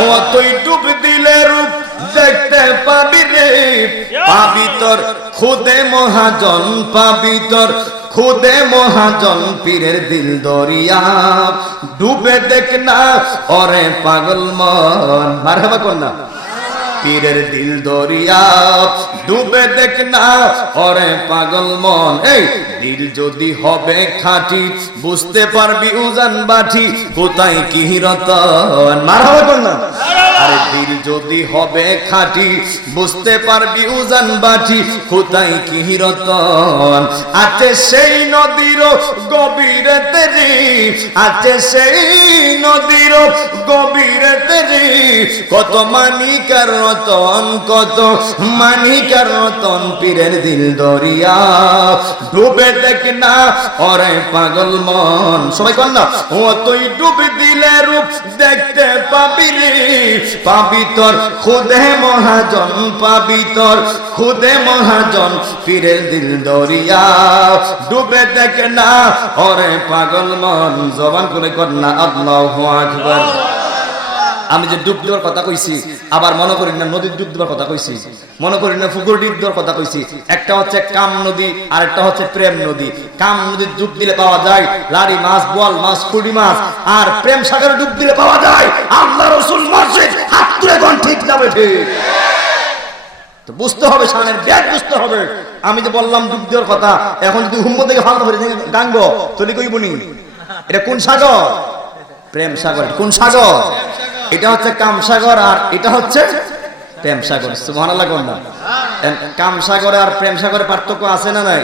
ও তুই ডুব দিলে রূপ দেখতে পাবি রে, পাবি তোর খুদে মহাজন, পাবি তোর খুদে মহাজন পীরের দিল দরিয়া, ডুবে দেখ না ওরে পাগল মন। মারহাবা কোন না, পীরের দিল দরিয়া ডুবে দেখ না ওরে পাগল মন। এই দিল যদি হবে খাঁটি বুঝতে পারবি উজান বাটি, কোথায় কি রতন। মারহাবা কোন না, আরে দিল যদি হবে খাঁটি বুঝতে পারবি উজান বাটি, কোথায় কি রতন। আছে সেই নদীর গভীরেতে রে, আছে সেই নদীর গভীরেতে রে, কত মানিকার রতন, কত মানিকার রতন পীরের দিল দরিয়া, ডুবে দেখ না ওরে পাগল মন। সবাই কর না, ও তুই ডুব দিলে রূপ দেখতে পাবি রে, পাবি তোর খুদে মহাজন, পাবি তোর খুদে মহাজন পীরের দিল দরিয়া, ডুবে দেখ না ওরে পাগল মন। জবান করে কর না আল্লাহু আকবার। আমি যে ডুব দেওয়ার কথা কইছি, আবার মনে করি না নদীর ডুব দেওয়ার কথা কইছি, মনে করি না পুকুর ডুব দেওয়ার কথা কইছি। একটা হচ্ছে কাম নদী আর একটা হচ্ছে প্রেম নদী। কাম নদীর ডুব দিলে পাওয়া যায় লাড়ি মাছ, বোয়াল মাছ, কুড়ি মাছ, আর প্রেম সাগরে ডুব দিলে পাওয়া যায় আল্লাহ রাসূল মসজিদ। হাত তুলে কোন ঠিক না বেঠে? তো বুঝতে হবে, শানের ব্যাগ বুঝতে হবে। আমি যে বললাম ডুব দেওয়ার কথা, এখন যদি হুম্ম থেকে ফালতে পারি গাঙ্গ তলি কইবনি। এটা কোন সাগর? প্রেম সাগর। কোন সাগর? এটা হচ্ছে কাম সাগর আর এটা হচ্ছে প্রেম সাগর। সুবহানাল্লাহ। কাম সাগর আর প্রেম সাগরের পার্থক্য আছে না নাই?